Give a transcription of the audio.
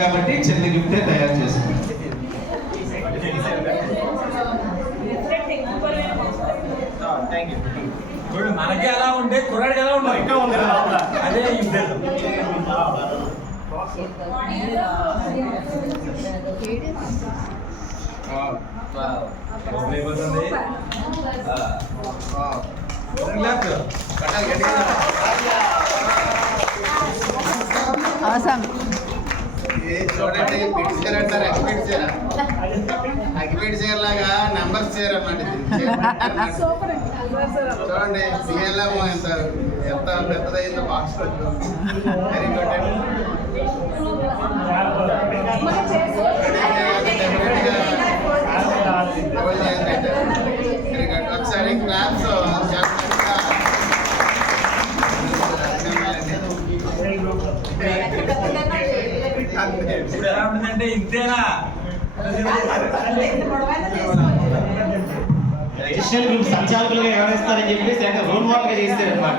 కాబట్టి చిన్న గిఫ్టే తయారు చేసుకున్నాం. ఇప్పుడు మనకి ఎలా ఉంటే కుర్రాడికి ఎలా ఉండాలి ఇంకా ఉంది అదే ఉద్దేశం. చూడండి పిట్చర్ అంటారు అగ్గిపెట్టి చీర లాగా నెంబర్స్ చీర అన్నమాట. చూడండి బియ్యం ఎంత ఎంత పెద్దదైందో బాక్స్. వెరీ గుడ్ అండి. ఒకసారి క్లాప్స్ ఎలా ఉంటుందంటే ఇంతేనా అడిషనల్ గ్రూప్ సంచాలకులుగా వ్యవహరిస్తారని చెప్పేసి అంటే రోల్ మోడల్ గా చేస్తారు అనమాట.